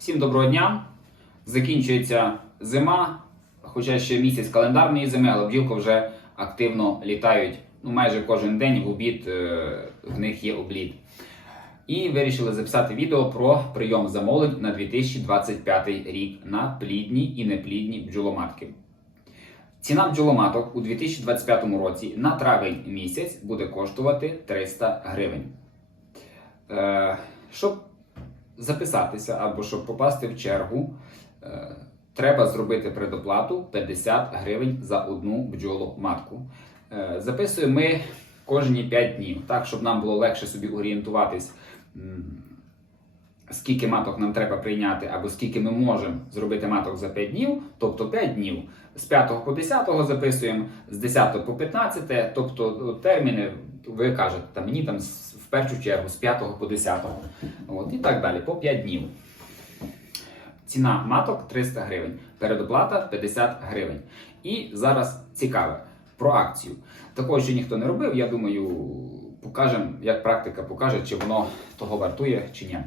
Всім доброго дня. Закінчується зима, хоча ще місяць календарної зими, але бджілки вже активно літають. Ну, майже кожен день в обід е, в них є обліт. І вирішили записати відео про прийом замовлень на 2025 рік на плідні і неплідні бджоломатки. Ціна бджоломаток у 2025 році на травень місяць буде коштувати 300 гривень. Е, щоб записатися або щоб попасти в чергу, е, треба зробити предоплату 50 гривень за одну бджолу матку. записуємо ми кожні 5 днів, так, щоб нам було легше собі орієнтуватись, скільки маток нам треба прийняти, або скільки ми можемо зробити маток за 5 днів, тобто 5 днів. З 5 по 10 записуємо, з 10 по 15, тобто терміни, ви кажете, там, мені там в першу чергу з 5 по 10. От, і так далі, по 5 днів. Ціна маток 300 гривень, передоплата 50 гривень. І зараз цікаве про акцію. Такого ще ніхто не робив. Я думаю, покажемо, як практика покаже, чи воно того вартує чи ні.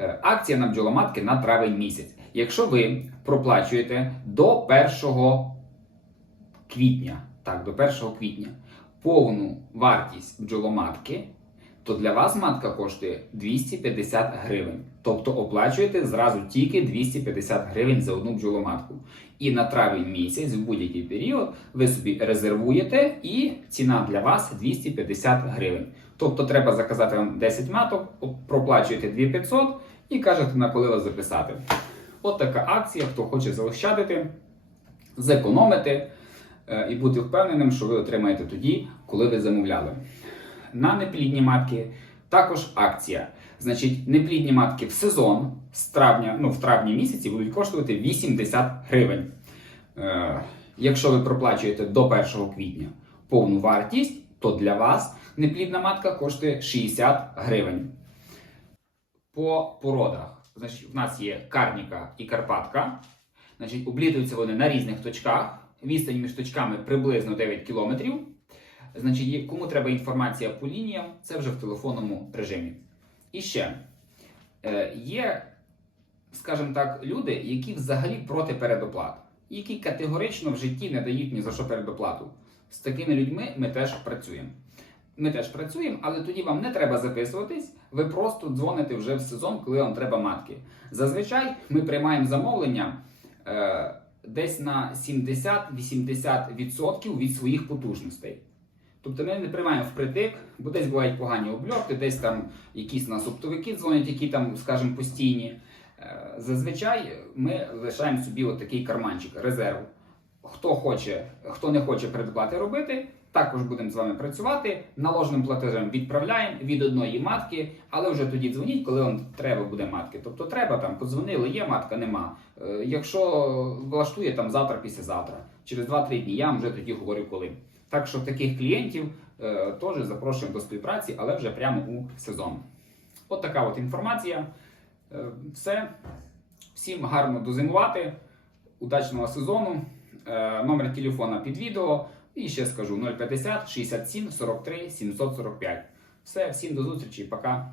Е, Акція на бджоломатки на травень місяць. Якщо ви проплачуєте до 1 квітня, так, до 1 квітня повну вартість бджоломатки, то для вас матка коштує 250 гривень. Тобто оплачуєте зразу тільки 250 гривень за одну бджоломатку. І на травень місяць, в будь-який період, ви собі резервуєте, і ціна для вас 250 гривень. Тобто треба заказати вам 10 маток, проплачуєте 2500 і кажете, на коли вас записати. От така акція, хто хоче заощадити, зекономити е, і бути впевненим, що ви отримаєте тоді, коли ви замовляли. На неплідні матки також акція. Значить, неплідні матки в сезон з травня, ну в травні місяці будуть коштувати 80 гривень. Е, якщо ви проплачуєте до 1 квітня повну вартість, то для вас неплідна матка коштує 60 гривень. По породах, значить, у нас є карніка і карпатка. Значить, облітуються вони на різних точках. Відстань між точками приблизно 9 кілометрів. Значить, кому треба інформація по лініям, це вже в телефонному режимі. І ще е, є, скажімо так, люди, які взагалі проти передоплат, які категорично в житті не дають ні за що передоплату. З такими людьми ми теж працюємо. Ми теж працюємо, але тоді вам не треба записуватись, ви просто дзвоните вже в сезон, коли вам треба матки. Зазвичай ми приймаємо замовлення е, десь на 70-80% від своїх потужностей. Тобто ми не приймаємо впритик, бо десь бувають погані обльоти, десь там якісь нас оптовики дзвонять, які там, скажімо, постійні. Е, Зазвичай ми лишаємо собі от такий карманчик, резерв. Хто хоче, хто не хоче предплати робити, також будемо з вами працювати. Наложеним платежем відправляємо від одної матки, але вже тоді дзвоніть, коли вам треба буде матки. Тобто треба там, подзвонили, є матка, нема. Е, Якщо влаштує там завтра, післязавтра, через 2-3 дні, я вам вже тоді говорю коли. Так що таких клієнтів е, теж запрошуємо до співпраці, але вже прямо у сезон. От така от інформація. Е, все. Всім гарно дозимувати, удачного сезону. Е, номер телефона під відео. І ще скажу 050 67 43 745. Все, всім до зустрічі, пока.